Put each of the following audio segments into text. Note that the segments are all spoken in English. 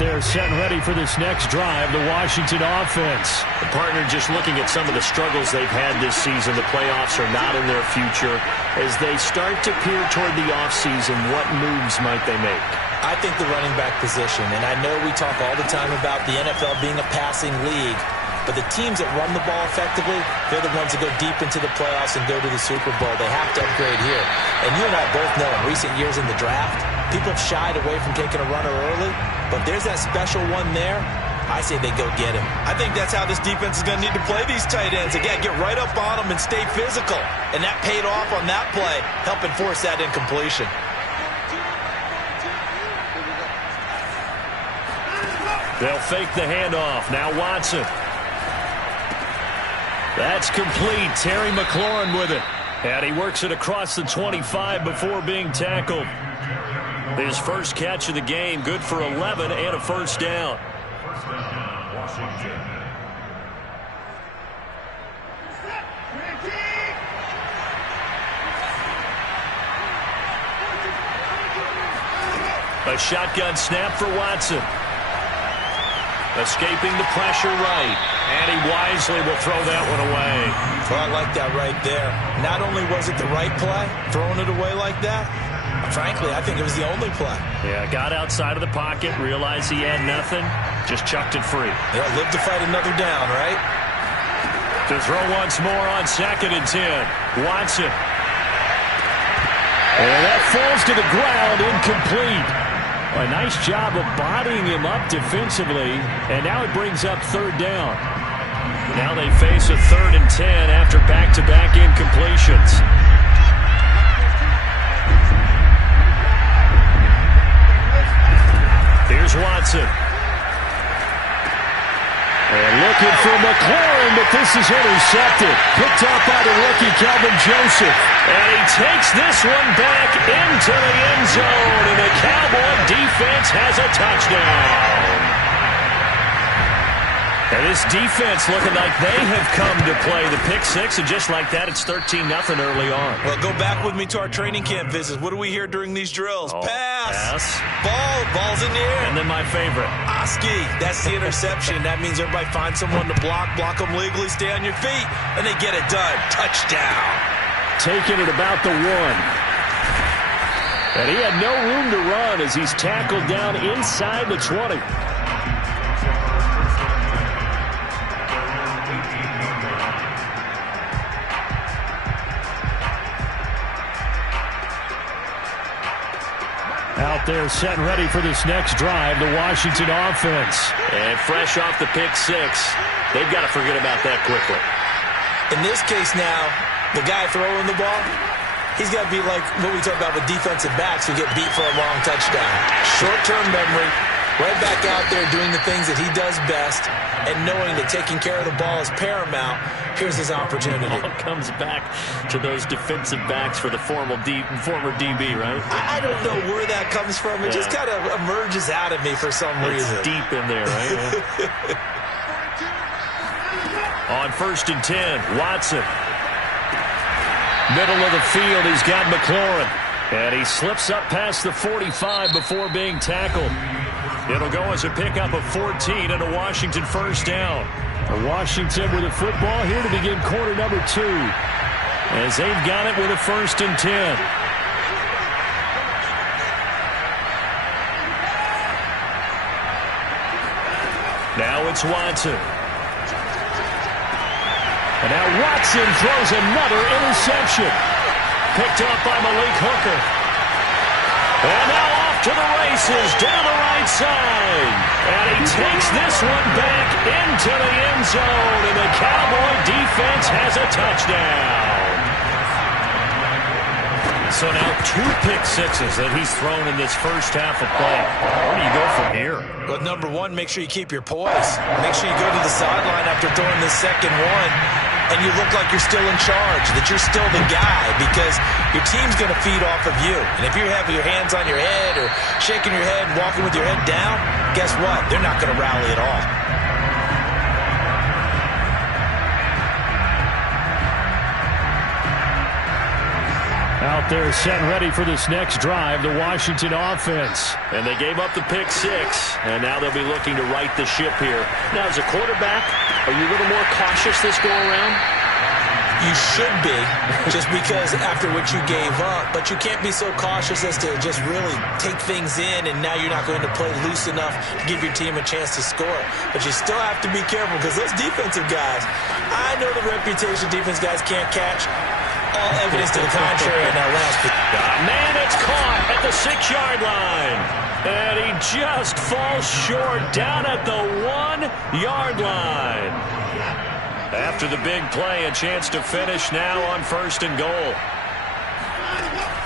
there set and ready for this next drive, the Washington offense. The partner just looking at some of the struggles they've had this season. The playoffs are not in their future. As they start to peer toward the offseason, what moves might they make? I think the running back position, and I know we talk all the time about the NFL being a passing league, but the teams that run the ball effectively, they're the ones that go deep into the playoffs and go to the Super Bowl. They have to upgrade here. And you and I both know in recent years in the draft, people have shied away from taking a runner early, but there's that special one there. I say they go get him. I think that's how this defense is going to need to play these tight ends. Again, get right up on them and stay physical. And that paid off on that play, helping force that incompletion. They'll fake the handoff. Now Watson. That's complete. Terry McLaurin with it. And he works it across the 25 before being tackled. His first catch of the game, good for 11 and a first down. A shotgun snap for Watson. Escaping the pressure right. And he wisely will throw that one away. Well, I like that right there. Not only was it the right play, throwing it away like that, frankly, I think it was the only play. Yeah, got outside of the pocket, realized he had nothing, just chucked it free. Yeah, live to fight another down, right? To throw once more on 2nd and 10. Watson. And that falls to the ground, incomplete. A nice job of bodying him up defensively, and now it brings up 3rd down. Now they face a 3rd and 10 after back-to-back incompletions. Here's Watson. And looking for McLaurin, but this is intercepted. Picked up by the rookie, Kelvin Joseph. And he takes this one back into the end zone, and the Cowboy defense has a touchdown. And this defense looking like they have come to play the pick six, and just like that, it's 13-0 early on. Well, go back with me to our training camp visits. What do we hear during these drills? Pass. Ball's in the air. And then my favorite. Oski. That's the interception. That means everybody find someone to block them legally, stay on your feet, and they get it done. Touchdown. Taking it about the 1. And he had no room to run as he's tackled down inside the 20. Out there set and ready for this next drive, the Washington offense. And fresh off the pick six, they've got to forget about that quickly. In this case now, the guy throwing the ball, he's got to be like what we talk about with defensive backs who get beat for a long touchdown. Short-term memory, right back out there doing the things that he does best, and knowing that taking care of the ball is paramount. Here's his opportunity. All comes back to those defensive backs for the former DB, right? I don't know where that comes from. It just kind of emerges out of me for some reason. It's deep in there, right? On 1st and 10, Watson. Middle of the field, he's got McLaurin. And he slips up past the 45 before being tackled. It'll go as a pickup of 14 and a Washington first down. Washington with a football here to begin quarter number 2. As they've got it with a 1st and 10. Now it's Watson. And now Watson throws another interception. Picked up by Malik Hooker. And now off to the races down the right side. And he takes this one back into the end zone. And the Cowboy defense has a touchdown. So now 2 pick sixes that he's thrown in this first half of play. Where do you go from here? Well, number one, make sure you keep your poise. Make sure you go to the sideline after throwing this second one, and you look like you're still in charge, that you're still the guy, because your team's going to feed off of you. And if you have your hands on your head or shaking your head and walking with your head down, guess what? They're not going to rally at all. Out Out there set ready for this next drive, the Washington offense. And they gave up the pick 6, and now they'll be looking to right the ship here. Now, as a quarterback, are you a little more cautious this go-around? You should be, just because after what you gave up, but you can't be so cautious as to just really take things in, and now you're not going to play loose enough to give your team a chance to score. But you still have to be careful, because those defensive guys, I know the reputation defense guys can't catch. All evidence to the contrary in that last pick. Man, it's caught at the 6-yard line. And he just falls short down at the 1-yard line. After the big play, a chance to finish now on 1st and goal.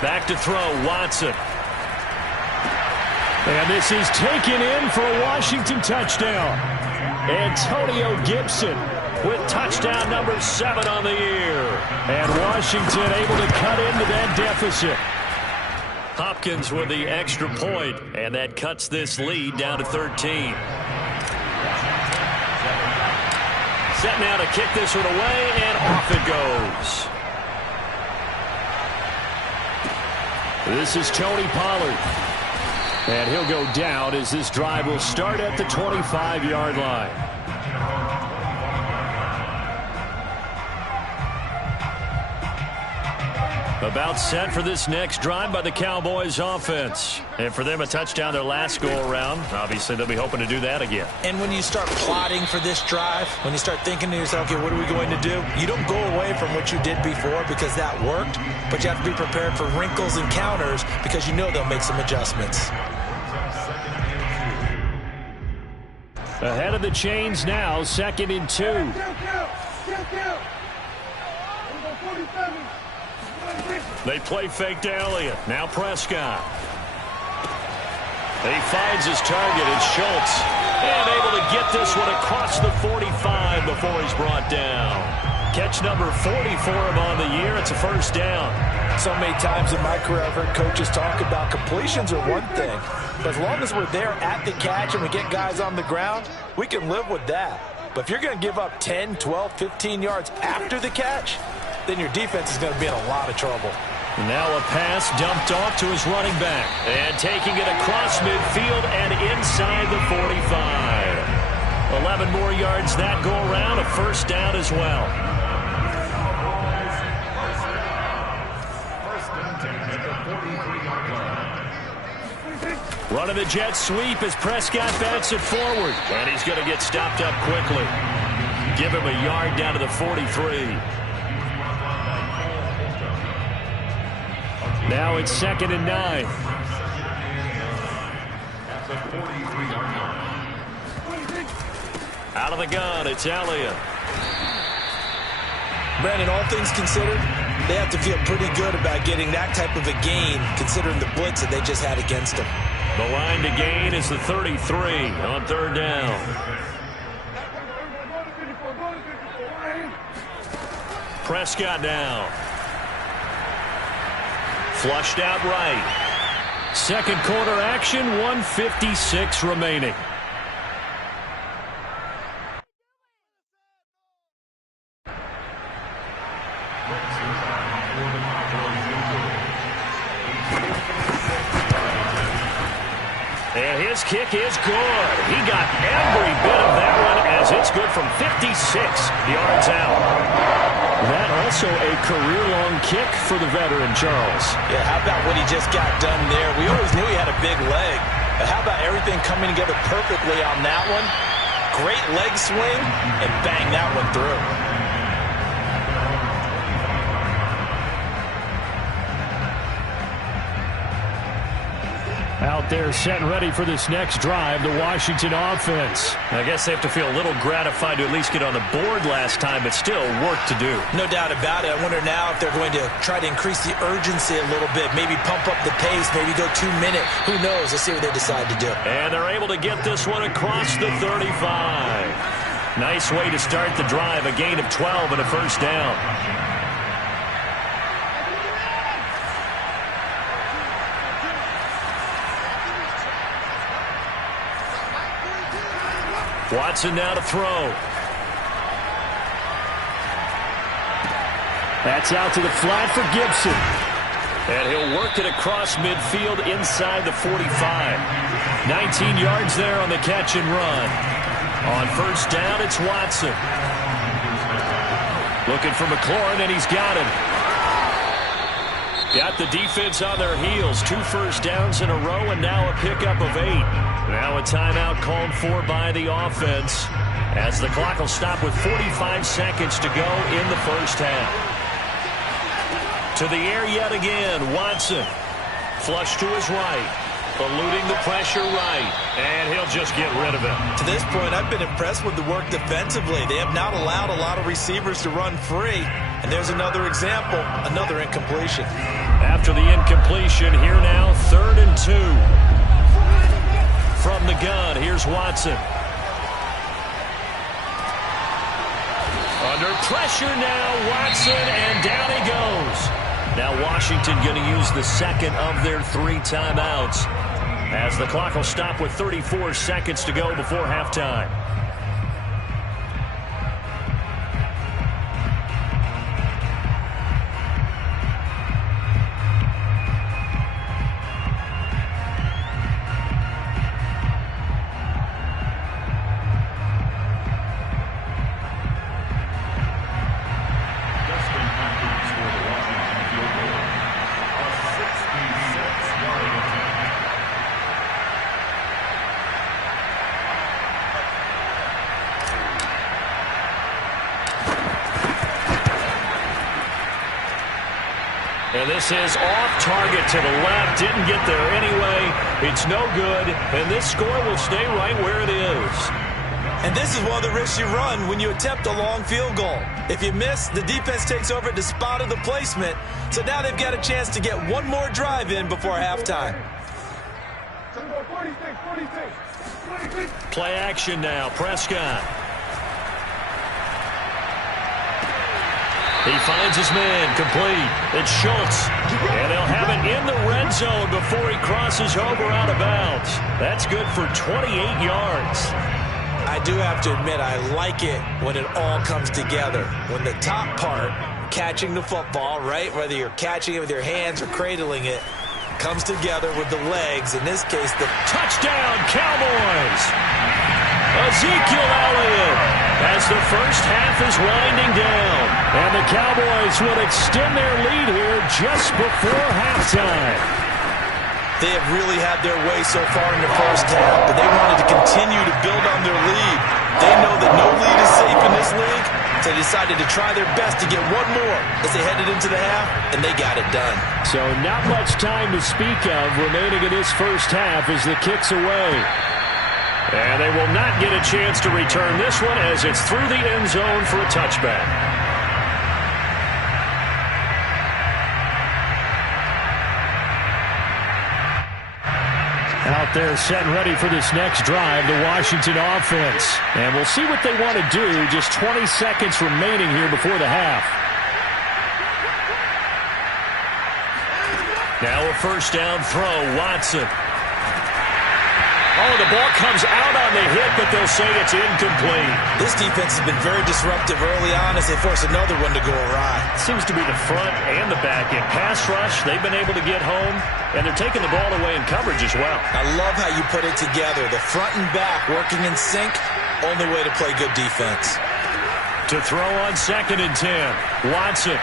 Back to throw, Watson. And this is taken in for a Washington touchdown. Antonio Gibson with touchdown number 7 on the year. And Washington able to cut into that deficit. Hopkins with the extra point, and that cuts this lead down to 13. Set now to kick this one away, and off it goes. This is Tony Pollard. And he'll go down as this drive will start at the 25-yard line. About set for this next drive by the Cowboys offense. And for them, a touchdown their last go-around. Obviously, they'll be hoping to do that again. And when you start plotting for this drive, when you start thinking to yourself, okay, what are we going to do? You don't go away from what you did before because that worked, but you have to be prepared for wrinkles and counters because you know they'll make some adjustments. Ahead of the chains now, 2nd and 2. They play fake to Elliott. Now Prescott. He finds his target. It's Schultz. And able to get this one across the 45 before he's brought down. Catch number 40 for him on the year. It's a 1st down. So many times in my career, I've heard coaches talk about completions are one thing. But as long as we're there at the catch and we get guys on the ground, we can live with that. But if you're going to give up 10, 12, 15 yards after the catch, then your defense is going to be in a lot of trouble. Now a pass dumped off to his running back. And taking it across midfield and inside the 45. 11 more yards that go around, a 1st down as well. Running the jet sweep as Prescott bats it forward. And he's going to get stopped up quickly. Give him a yard down to the 43. Now it's 2nd and 9. Out of the gun, it's Elliott. Brandon, all things considered, they have to feel pretty good about getting that type of a gain considering the blitz that they just had against them. The line to gain is the 33 on 3rd down. Prescott now. Flushed out right. 2nd quarter action, 1:56 remaining. And his kick is good. He got every bit of that one as it's good from 56 yards out. That also a career-long kick for the veteran, Charles. Yeah, how about what he just got done there? We always knew he had a big leg. But how about everything coming together perfectly on that one? Great leg swing, and bang that one through. Out there set and ready for this next drive, the Washington offense. I guess they have to feel a little gratified to at least get on the board last time, but still work to do. No doubt about it. I wonder now if they're going to try to increase the urgency a little bit, maybe pump up the pace, maybe go 2-minute. Who knows? Let's see what they decide to do. And they're able to get this one across the 35. Nice way to start the drive, a gain of 12 and a 1st down. Watson now to throw. That's out to the flat for Gibson. And he'll work it across midfield inside the 45. 19 yards there on the catch and run. On first down, it's Watson. Looking for McLaurin, and he's got him. Got the defense on their heels. 2 first downs in a row, and now a pickup of 8. Now a timeout called for by the offense, as the clock will stop with 45 seconds to go in the first half. To the air yet again, Watson. Flush to his right. Eluding the pressure right. And he'll just get rid of it. To this point, I've been impressed with the work defensively. They have not allowed a lot of receivers to run free. And there's another example, another incompletion. After the incompletion, here now, 3rd and 2. From the gun, here's Watson. Under pressure now, Watson, and down he goes. Now Washington going to use the second of their 3 timeouts, as the clock will stop with 34 seconds to go before halftime. And this is off target to the left. Didn't get there anyway. It's no good. And this score will stay right where it is. And this is one of the risks you run when you attempt a long field goal. If you miss, the defense takes over at the spot of the placement. So now they've got a chance to get one more drive in before halftime. Play action now. Prescott. He finds his man, complete. It's Schultz. And they'll have it in the red zone before he crosses over out of bounds. That's good for 28 yards. I do have to admit, I like it when it all comes together. When the top part, catching the football, right, whether you're catching it with your hands or cradling it, comes together with the legs. In this case, the touchdown, Cowboys. Ezekiel Elliott, as the first half is winding down. And the Cowboys will extend their lead here just before halftime. They have really had their way so far in the first half, but they wanted to continue to build on their lead. They know that no lead is safe in this league, so they decided to try their best to get one more as they headed into the half, and they got it done. So not much time to speak of remaining in this first half as the kick's away. And they will not get a chance to return this one as it's through the end zone for a touchback. Out there set and ready for this next drive, the Washington offense. And we'll see what they want to do. Just 20 seconds remaining here before the half. Now a first down throw, Watson. Oh, the ball comes out on the hit, but they'll say it's incomplete. This defense has been very disruptive early on as they force another one to go awry. Seems to be the front and the back end. Pass rush, they've been able to get home, and they're taking the ball away in coverage as well. I love how you put it together. The front and back working in sync, only way to play good defense. To throw on 2nd and 10, Watson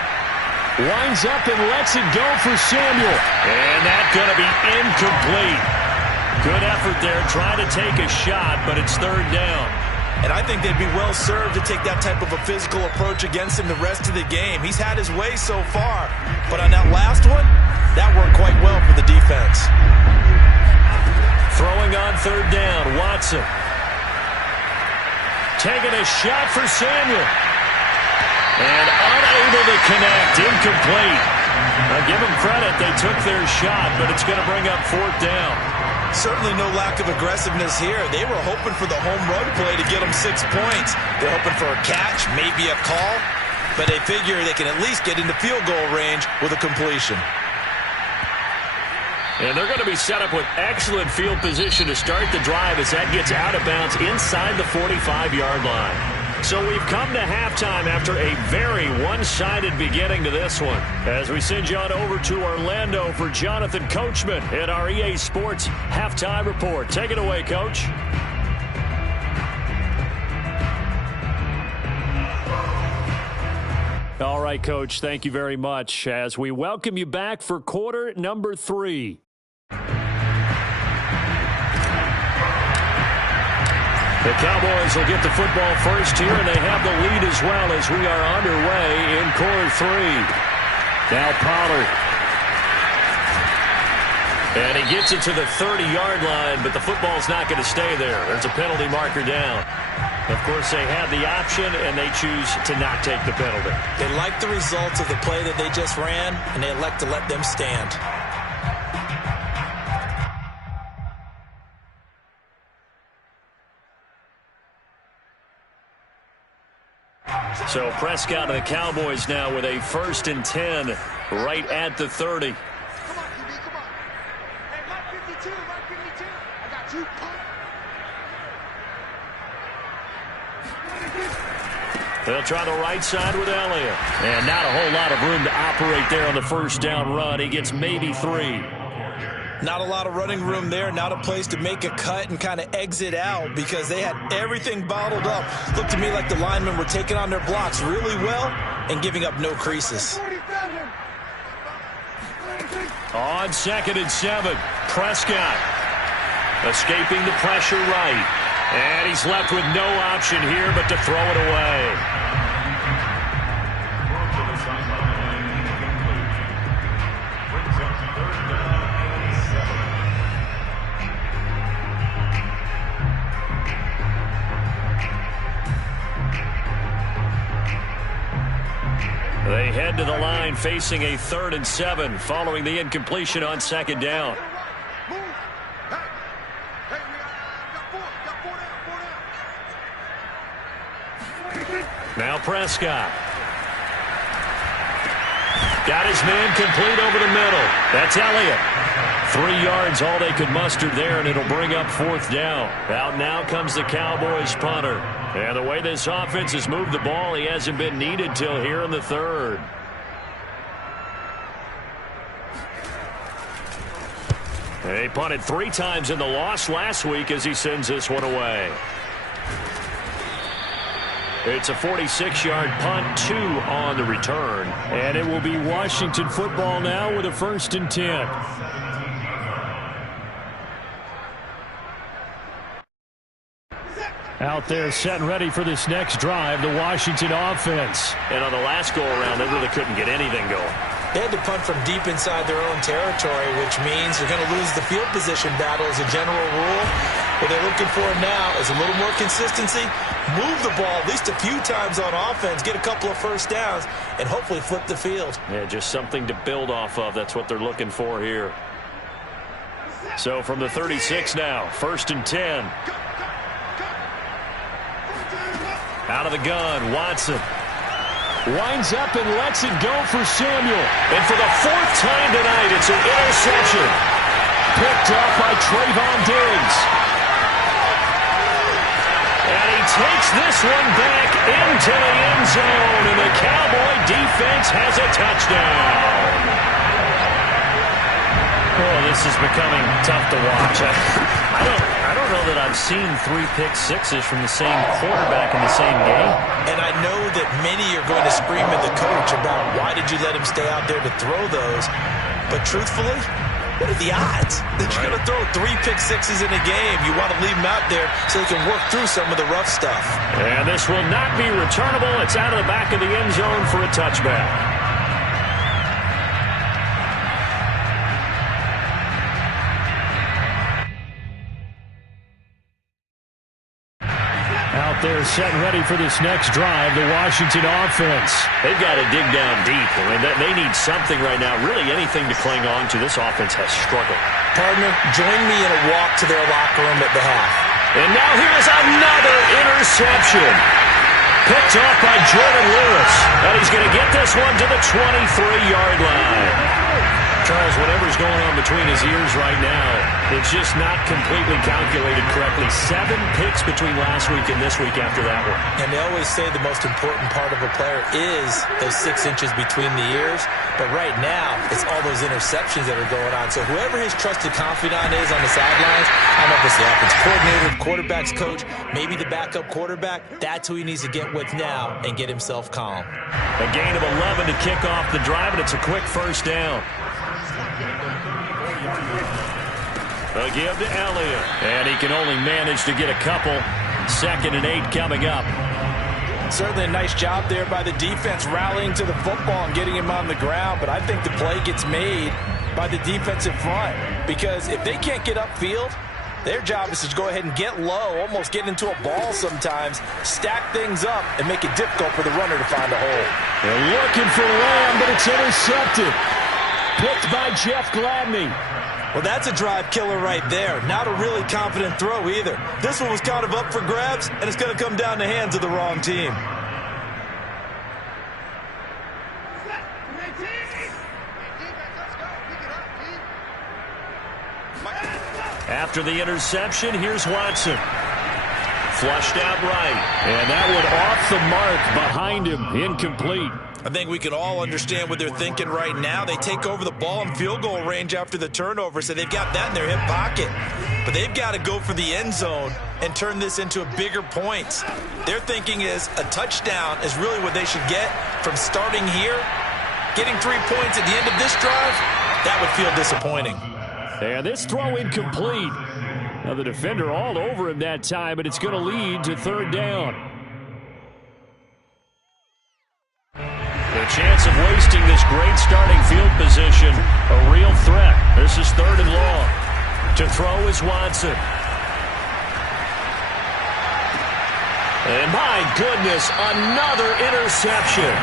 winds up and lets it go for Samuel. And that's going to be incomplete. Good effort there, trying to take a shot, but it's 3rd down. And I think they'd be well served to take that type of a physical approach against him the rest of the game. He's had his way so far, but on that last one, that worked quite well for the defense. Throwing on 3rd down, Watson. Taking a shot for Samuel. And unable to connect, incomplete. Now give them credit, they took their shot, but it's going to bring up 4th down. Certainly no lack of aggressiveness here. They were hoping for the home run play to get them 6 points. They're hoping for a catch, maybe a call, but they figure they can at least get into field goal range with a completion. And they're going to be set up with excellent field position to start the drive as that gets out of bounds inside the 45-yard line. So we've come to halftime after a very one-sided beginning to this one. As we send you on over to Orlando for Jonathan Coachman in our EA Sports Halftime Report. Take it away, Coach. All right, Coach, thank you very much as we welcome you back for quarter number 3. The Cowboys will get the football first here, and they have the lead as well as we are underway in quarter 3. Now Pollard. And he gets it to the 30-yard line, but the football's not going to stay there. There's a penalty marker down. Of course, they had the option, and they choose to not take the penalty. They like the results of the play that they just ran, and they elect to let them stand. So Prescott and the Cowboys now with a 1st and 10 right at the 30. Come on, QB, come on. Hey, Mike 52, Mike 52. I got you. They'll try the right side with Elliott. And not a whole lot of room to operate there on the first down run. He gets maybe 3. Not a lot of running room there, not a place to make a cut and kind of exit out because they had everything bottled up. Looked to me like the linemen were taking on their blocks really well and giving up no creases. On 2nd and 7, Prescott escaping the pressure right. And he's left with no option here but to throw it away. They head to the line facing a 3rd and 7 following the incompletion on 2nd down. Now Prescott. Got his man complete over the middle. That's Elliott. 3 yards, all they could muster there, and it'll bring up 4th down. Out now comes the Cowboys punter. And the way this offense has moved the ball, he hasn't been needed till here in the 3rd. He punted 3 times in the loss last week as he sends this one away. It's a 46-yard punt, 2 on the return. And it will be Washington football now with a 1st and 10. Out there set and ready for this next drive, the Washington offense. And on the last go-around, they really couldn't get anything going. They had to punt from deep inside their own territory, which means they're going to lose the field position battle as a general rule. What they're looking for now is a little more consistency, move the ball at least a few times on offense, get a couple of 1st downs, and hopefully flip the field. Yeah, just something to build off of. That's what they're looking for here. So from the 36 now, 1st and 10. Out of the gun, Watson. Winds up and lets it go for Samuel. And for the 4th time tonight, it's an interception. Picked up by Trayvon Diggs. And he takes this one back into the end zone, and the Cowboy defense has a touchdown. Oh, this is becoming tough to watch. I don't know that I've seen 3 pick-sixes from the same quarterback in the same game. And I know that many are going to scream at the coach about why did you let him stay out there to throw those. But truthfully, what are the odds that you're going to throw 3 pick-sixes in a game? You want to leave him out there so he can work through some of the rough stuff. And this will not be returnable. It's out of the back of the end zone for a touchback. They're set and ready for this next drive, the Washington offense. They've got to dig down deep. I mean, they need something right now, really anything to cling on to. This offense has struggled. Partner, join me in a walk to their locker room at the half. And now here's another interception. Picked off by Jordan Lewis. And he's going to get this one to the 23-yard line. Charles, whatever's going on between his ears right now, it's just not completely calculated correctly. 7 picks between last week and this week after that one. And they always say the most important part of a player is those 6 inches between the ears. But right now, it's all those interceptions that are going on. So whoever his trusted confidant is on the sidelines, I don't know if it's the offense coordinator, the quarterback's coach, maybe the backup quarterback, that's who he needs to get with now and get himself calm. A gain of 11 to kick off the drive, and it's a quick first down. A give to Elliott, and he can only manage to get a couple. 2nd and 8 coming up. Certainly a nice job there by the defense rallying to the football and getting him on the ground, but I think the play gets made by the defensive front because if they can't get upfield, their job is to go ahead and get low, almost get into a ball sometimes, stack things up, and make it difficult for the runner to find a hole. They're looking for Lamb, but it's intercepted. Picked by Jeff Gladney. Well, that's a drive killer right there. Not a really confident throw either. This one was kind of up for grabs, and it's going to come down the hands of the wrong team. After the interception, here's Watson. Flushed out right. And that one off the mark behind him. Incomplete. I think we can all understand what they're thinking right now. They take over the ball in field goal range after the turnover, so they've got that in their hip pocket. But they've got to go for the end zone and turn this into a bigger points. Their thinking is a touchdown is really what they should get from starting here. Getting 3 points at the end of this drive, that would feel disappointing. And this throw incomplete. Now the defender all over him that time, but it's going to lead to 3rd down. The chance of wasting this great starting field position, a real threat. This is 3rd and long. To throw is Watson. And my goodness, another interception.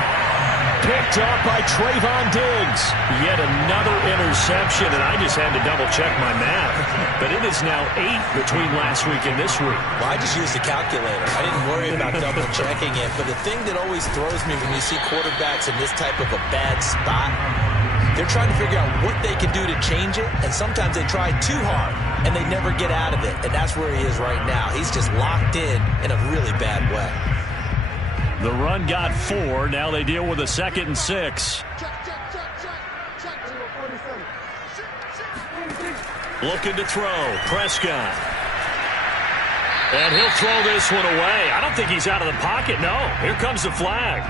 Picked up by Trayvon Diggs. Yet another interception, and I just had to double-check my math. But it is now 8 between last week and this week. Well, I just used the calculator. I didn't worry about double-checking it. But the thing that always throws me when you see quarterbacks in this type of a bad spot, they're trying to figure out what they can do to change it, and sometimes they try too hard, and they never get out of it. And that's where he is right now. He's just locked in a really bad way. The run got 4. Now they deal with a 2nd and 6. Looking to throw. Prescott. And he'll throw this one away. I don't think he's out of the pocket. No. Here comes the flag.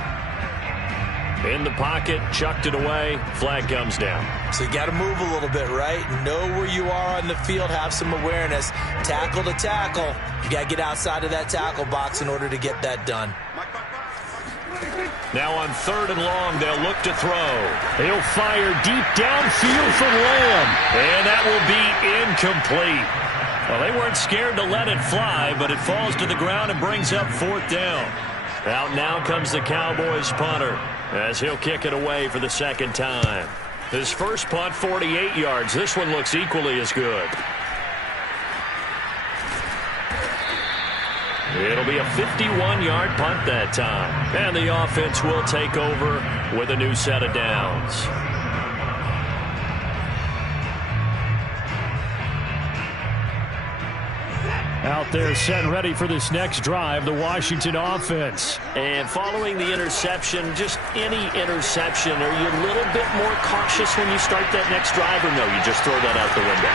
In the pocket. Chucked it away. Flag comes down. So you got to move a little bit, right? Know where you are on the field. Have some awareness. Tackle to tackle. You got to get outside of that tackle box in order to get that done. Now on 3rd and long, they'll look to throw. He'll fire deep downfield for Lamb. And that will be incomplete. Well, they weren't scared to let it fly, but it falls to the ground and brings up 4th down. Out now comes the Cowboys punter as he'll kick it away for the 2nd time. His first punt, 48 yards. This one looks equally as good. It'll be a 51-yard punt that time. And the offense will take over with a new set of downs. Out there set and ready for this next drive, the Washington offense. And following the interception, just any interception, are you a little bit more cautious when you start that next drive, or no, you just throw that out the window?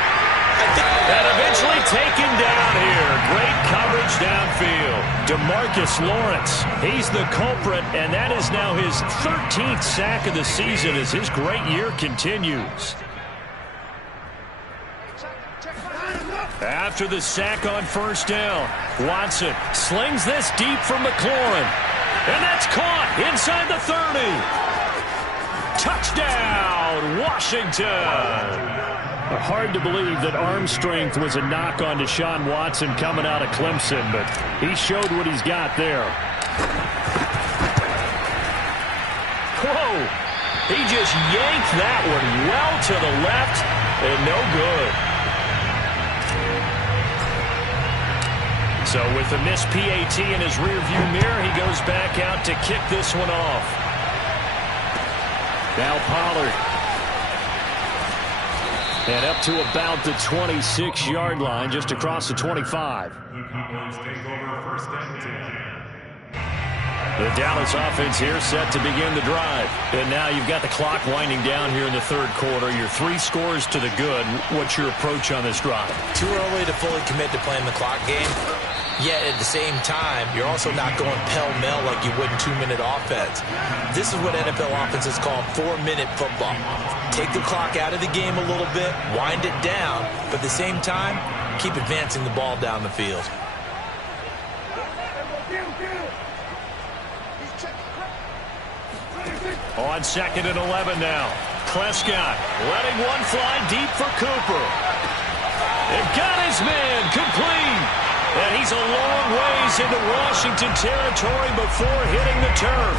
And eventually taken down here. Great coverage downfield. DeMarcus Lawrence, he's the culprit, and that is now his 13th sack of the season as his great year continues. After the sack on 1st down, Watson slings this deep for McLaurin. And that's caught inside the 30. Touchdown, Washington. Hard to believe that arm strength was a knock on Deshaun Watson coming out of Clemson, but he showed what he's got there. Whoa! He just yanked that one well to the left and no good. So with the missed PAT in his rearview mirror, he goes back out to kick this one off. Now Pollard. And up to about the 26-yard line, just across the 25. The Dallas offense here set to begin the drive. And now you've got the clock winding down here in the third quarter. Your 3 scores to the good. What's your approach on this drive? Too early to fully commit to playing the clock game. Yet at the same time, you're also not going pell-mell like you would in 2-minute offense. This is what NFL offenses call 4-minute football. Take the clock out of the game a little bit, wind it down, but at the same time, keep advancing the ball down the field. On 2nd and 11 now. Prescott letting one fly deep for Cooper. It got his man complete. And he's a long ways into Washington territory before hitting the turf.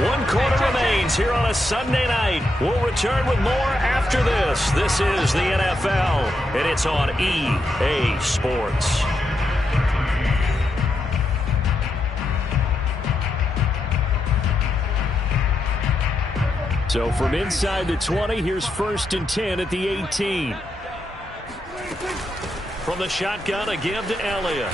1 quarter remains here on a Sunday night. We'll return with more after this. This is the NFL, and it's on EA Sports. So from inside the 20, here's 1st and 10 at the 18. From the shotgun, a give to Elliott.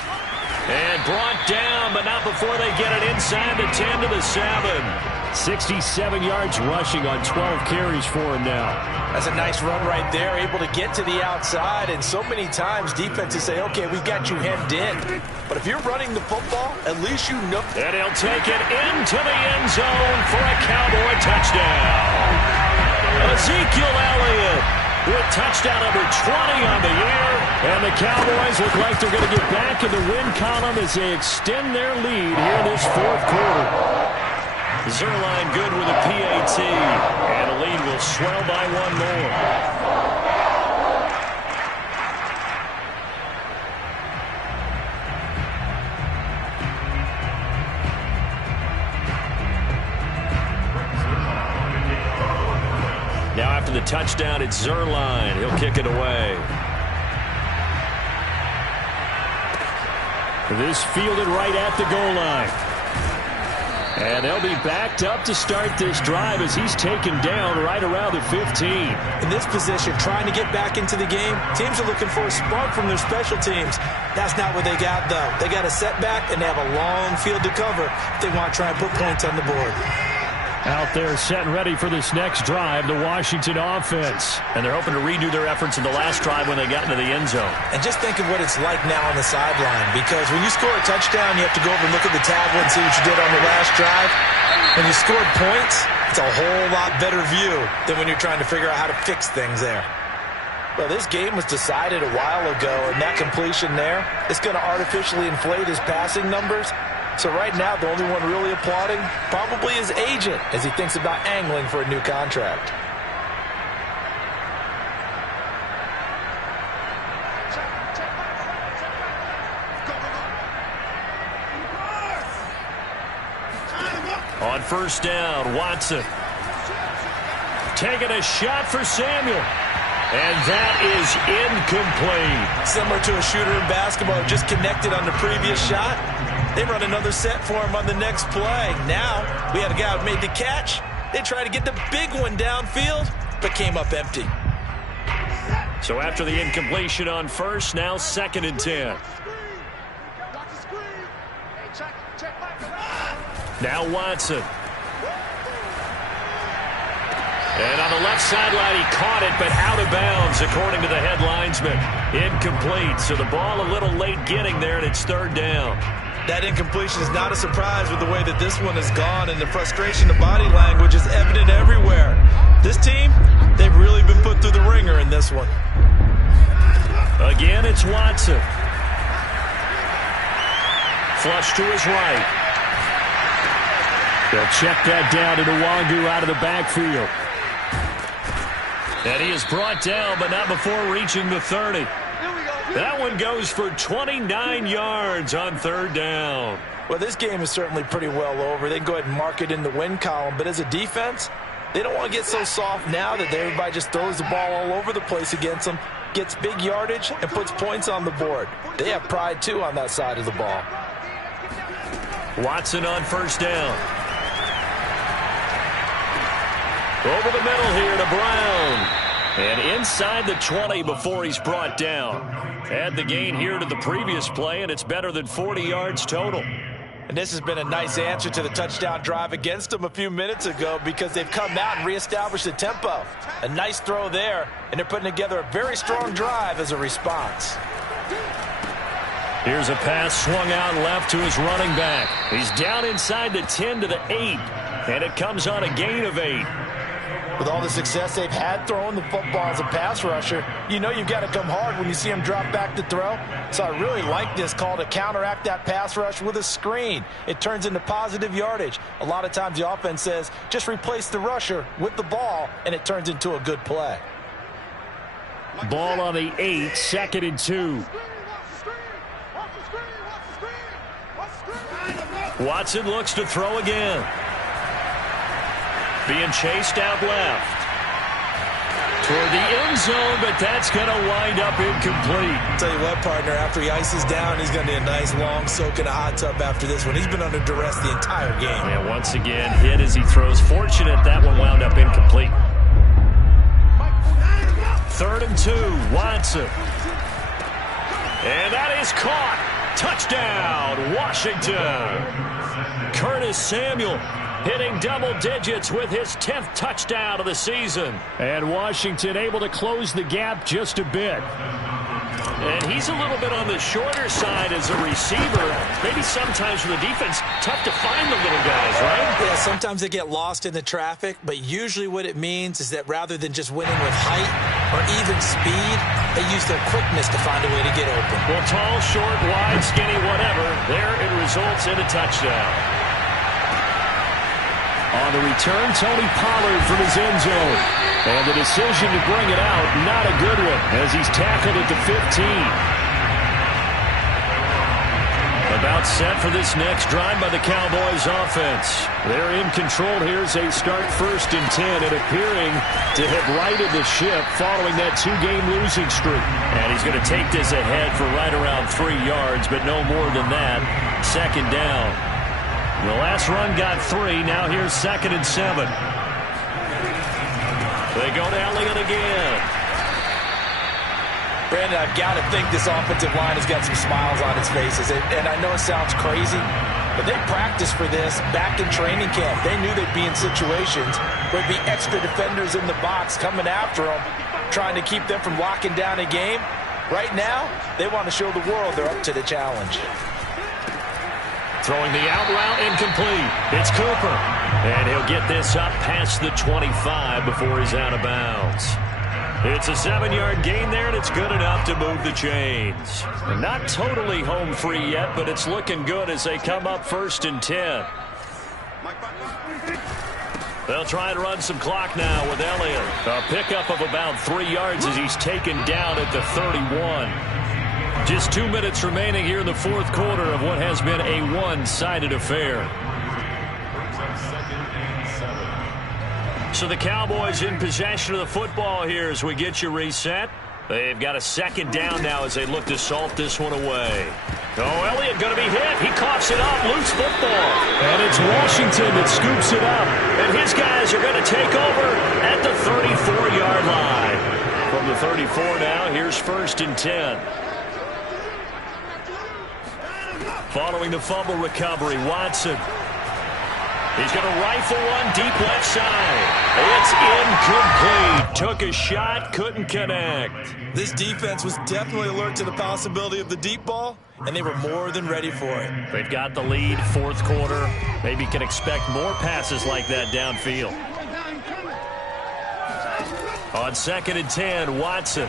And brought down, but not before they get it inside the 10 to the 7. 67 yards rushing on 12 carries for him now. That's a nice run right there, able to get to the outside. And so many times defenses say, okay, we've got you hemmed in. But if you're running the football, at least you know. And he'll take it into the end zone for a Cowboy touchdown. Ezekiel Elliott with touchdown number 20 on the year. And the Cowboys look like they're going to get back in the win column as they extend their lead here in this 4th quarter. Zerline good with a PAT. And the lead will swell by 1 more. Now after the touchdown, it's Zerline. He'll kick it away. This fielded right at the goal line. And they'll be backed up to start this drive as he's taken down right around the 15. In this position, trying to get back into the game, teams are looking for a spark from their special teams. That's not what they got, though. They got a setback, and they have a long field to cover if they want to try and put points on the board. Out there set and ready for this next drive, the Washington offense. And they're hoping to redo their efforts in the last drive when they got into the end zone. And just think of what it's like now on the sideline, because when you score a touchdown, you have to go over and look at the tablet and see what you did on the last drive. When you scored points, it's a whole lot better view than when you're trying to figure out how to fix things there. Well, this game was decided a while ago, and that completion there is going to artificially inflate his passing numbers. So right now, the only one really applauding probably his agent as he thinks about angling for a new contract. On 1st down, Watson. Taking a shot for Samuel. And that is incomplete. Similar to a shooter in basketball who just connected on the previous shot. They run another set for him on the next play. Now, we had a guy who made the catch. They tried to get the big one downfield, but came up empty. So after the incompletion on 1st, now 2nd and 10. Now Watson. And on the left sideline, he caught it, but out of bounds, according to the head linesman. Incomplete, so the ball a little late getting there, and it's 3rd down. That incompletion is not a surprise with the way that this one has gone, and the frustration of body language is evident everywhere. This team, they've really been put through the ringer in this one. Again, it's Watson. Flush to his right. They'll check that down to Nwangu out of the backfield. And he is brought down, but not before reaching the 30. That one goes for 29 yards on 3rd down. Well, this game is certainly pretty well over. They can go ahead and mark it in the win column. But as a defense, they don't want to get so soft now that everybody just throws the ball all over the place against them, gets big yardage, and puts points on the board. They have pride, too, on that side of the ball. Watson on 1st down. Over the middle here to Brown. And inside the 20 before he's brought down. Add the gain here to the previous play, and it's better than 40 yards total. And this has been a nice answer to the touchdown drive against them a few minutes ago because they've come out and reestablished the tempo. A nice throw there, and they're putting together a very strong drive as a response. Here's a pass swung out left to his running back. He's down inside the 10 to the 8, and it comes on a gain of 8. With all the success they've had throwing the football as a pass rusher, you know you've got to come hard when you see him drop back to throw. So I really like this call to counteract that pass rush with a screen. It turns into positive yardage. A lot of times the offense says, just replace the rusher with the ball, and it turns into a good play. Ball on the 8, 2nd and 2. Watson looks to throw again. Being chased out left. Toward the end zone, but that's going to wind up incomplete. Tell you what, partner, after he ices down, he's going to need a nice long soak in a hot tub after this one. He's been under duress the entire game. Yeah, once again, hit as he throws. Fortunate that one wound up incomplete. 3rd and 2, Watson. And that is caught. Touchdown, Washington. Curtis Samuel hitting double digits with his 10th touchdown of the season. And Washington able to close the gap just a bit. And he's a little bit on the shorter side as a receiver. Maybe sometimes for the defense, tough to find the little guys, right? Yeah, sometimes they get lost in the traffic, but usually what it means is that rather than just winning with height or even speed, they use their quickness to find a way to get open. Well, tall, short, wide, skinny, whatever, there it results in a touchdown. On the return, Tony Pollard from his end zone. And the decision to bring it out, not a good one, as he's tackled at the 15. About set for this next drive by the Cowboys offense. They're in control here as they start 1st and 10 and appearing to have righted the ship following that 2-game losing streak. And he's going to take this ahead for right around 3 yards, but no more than that. 2nd down. The last run got 3. Now here's 2nd and 7. They go to Elliott again. Brandon, I've got to think this offensive line has got some smiles on its faces. And I know it sounds crazy, but they practiced for this back in training camp. They knew they'd be in situations where there'd be extra defenders in the box coming after them, trying to keep them from locking down a game. Right now, they want to show the world they're up to the challenge. Throwing the out route incomplete. It's Cooper. And he'll get this up past the 25 before he's out of bounds. It's a 7-yard gain there, and it's good enough to move the chains. Not totally home free yet, but it's looking good as they come up 1st and 10. They'll try and run some clock now with Elliott. A pickup of about 3 yards as he's taken down at the 31. Just 2 minutes remaining here in the 4th quarter of what has been a one-sided affair. So the Cowboys in possession of the football here as we get you reset. They've got a 2nd down now as they look to salt this one away. Oh, Elliott going to be hit. He coughs it up. Loose football. And it's Washington that scoops it up. And his guys are going to take over at the 34-yard line. From the 34 now, here's 1st and 10. Following the fumble recovery, Watson. He's going to rifle one deep left side. It's incomplete. Took a shot, couldn't connect. This defense was definitely alert to the possibility of the deep ball, and they were more than ready for it. They've got the lead, 4th quarter. Maybe can expect more passes like that downfield. On 2nd and 10, Watson.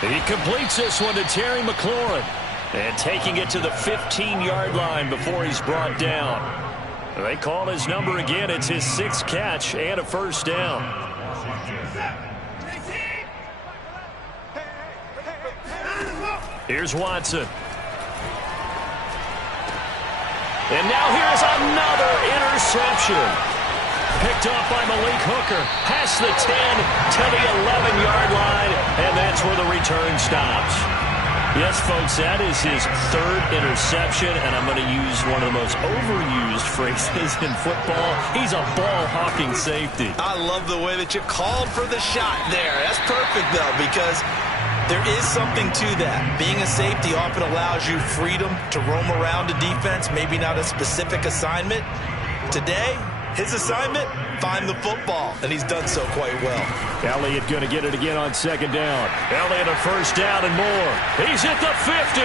He completes this one to Terry McLaurin. And taking it to the 15-yard line before he's brought down. They call his number again. It's his 6th catch and a 1st down. Here's Watson. And now here's another interception. Picked up by Malik Hooker. Past the 10 to the 11-yard line. And that's where the return stops. Yes, folks, that is his third interception, and I'm going to use one of the most overused phrases in football. He's a ball-hawking safety. I love the way that you called for the shot there. That's perfect, though, because there is something to that. Being a safety often allows you freedom to roam around a defense, maybe not a specific assignment. Today, his assignment, find the football, and he's done so quite well. Elliott going to get it again on second down. Elliott a first down and more. He's at the 50, 30,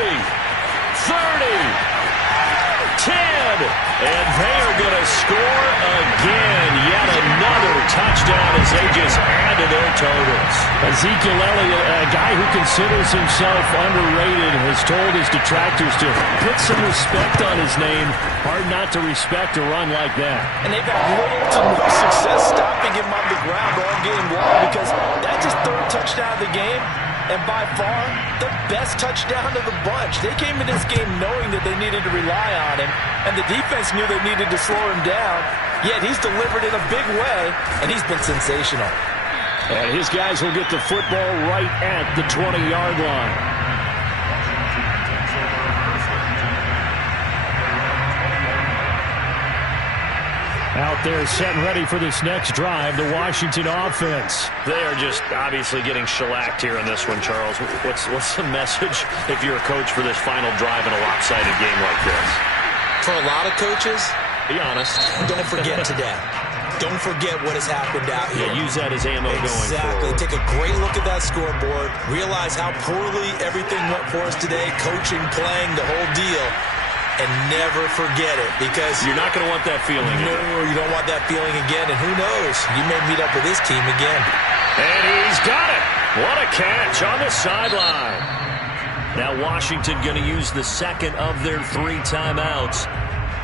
10, and they are going to score again. Yet another touchdown as they just add to their totals. Ezekiel Elliott, a guy who considers himself underrated, has told his detractors to put some respect on his name. Hard not to respect a run like that. And they've had little to no success stopping him on the ground all game long because that's his third touchdown of the game. And by far, the best touchdown of the bunch. They came in this game knowing that they needed to rely on him, and the defense knew they needed to slow him down, yet he's delivered in a big way, and he's been sensational. And his guys will get the football right at the 20-yard line. Out there set and ready for this next drive, the Washington offense. They are just obviously getting shellacked here in this one, Charles. What's the message if you're a coach for this final drive in a lopsided game like this? For a lot of coaches, be honest. Don't forget today. Don't forget what has happened out here. Yeah, use that as ammo going forward. Exactly. Take a great look at that scoreboard. Realize how poorly everything went for us today. Coaching, playing, the whole deal. And never forget it, because you're not going to want that feeling. No, you don't want that feeling again. And who knows? You may meet up with this team again. And he's got it. What a catch on the sideline. Now Washington going to use the second of their 3 timeouts,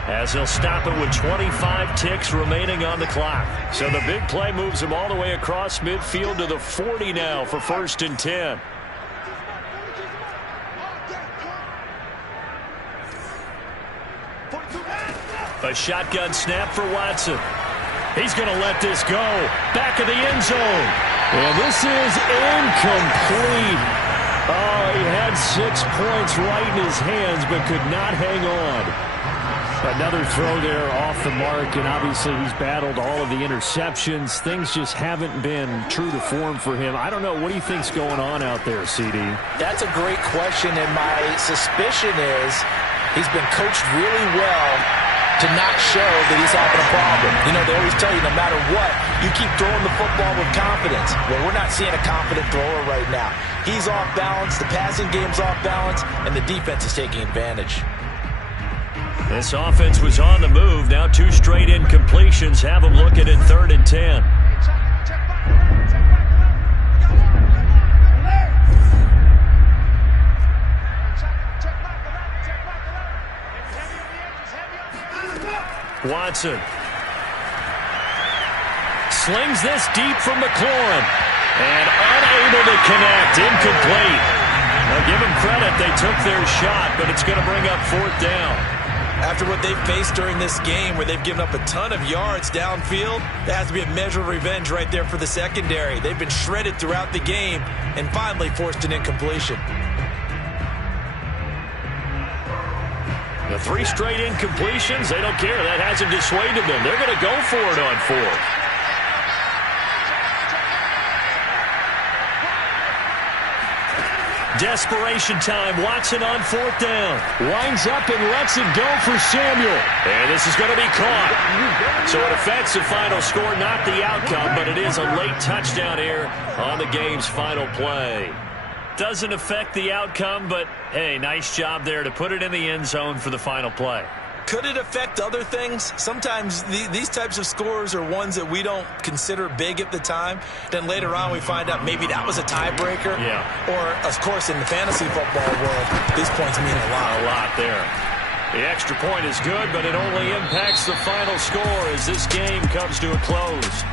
as he'll stop it with 25 ticks remaining on the clock. So the big play moves him all the way across midfield to the 40 now for 1st and 10. A shotgun snap for Watson. He's going to let this go. Back of the end zone. And this is incomplete. Oh, he had 6 points right in his hands, but could not hang on. Another throw there off the mark, and obviously he's battled all of the interceptions. Things just haven't been true to form for him. I don't know. What do you think's going on out there, CD? That's a great question, and my suspicion is he's been coached really well to not show that he's having a problem. You know, they always tell you no matter what, you keep throwing the football with confidence. Well, we're not seeing a confident thrower right now. He's off balance, the passing game's off balance, and the defense is taking advantage. This offense was on the move. Now 2 straight incompletions have them looking at 3rd and 10. Watson slings this deep from McLaurin and unable to connect. Incomplete. Now give them credit. They took their shot, but it's going to bring up 4th down. After what they've faced during this game where they've given up a ton of yards downfield, there has to be a measure of revenge right there for the secondary. They've been shredded throughout the game and finally forced an incompletion. The 3 straight incompletions, they don't care. That hasn't dissuaded them. They're going to go for it on 4th. Desperation time. Watson on 4th down. Winds up and lets it go for Samuel. And this is going to be caught. So it affects the final score, not the outcome, but it is a late touchdown here on the game's final play. Doesn't affect the outcome, but, hey, nice job there to put it in the end zone for the final play. Could it affect other things? Sometimes these types of scores are ones that we don't consider big at the time. Then later on we find out maybe that was a tiebreaker. Yeah. Or, of course, in the fantasy football world, these points mean a lot. A lot there. The extra point is good, but it only impacts the final score as this game comes to a close.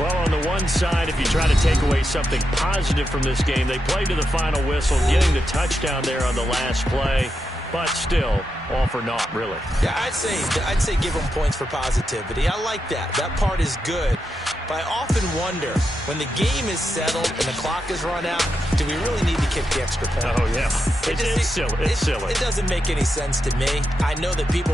Well, on the one side, if you try to take away something positive from this game, they played to the final whistle, getting the touchdown there on the last play. but still, all for naught, really. Yeah, I'd say give them points for positivity. I like that. That part is good. But I often wonder, when the game is settled and the clock is run out, do we really need to kick the extra point? Oh, yeah. It's silly. It's silly. It doesn't make any sense to me. I know that people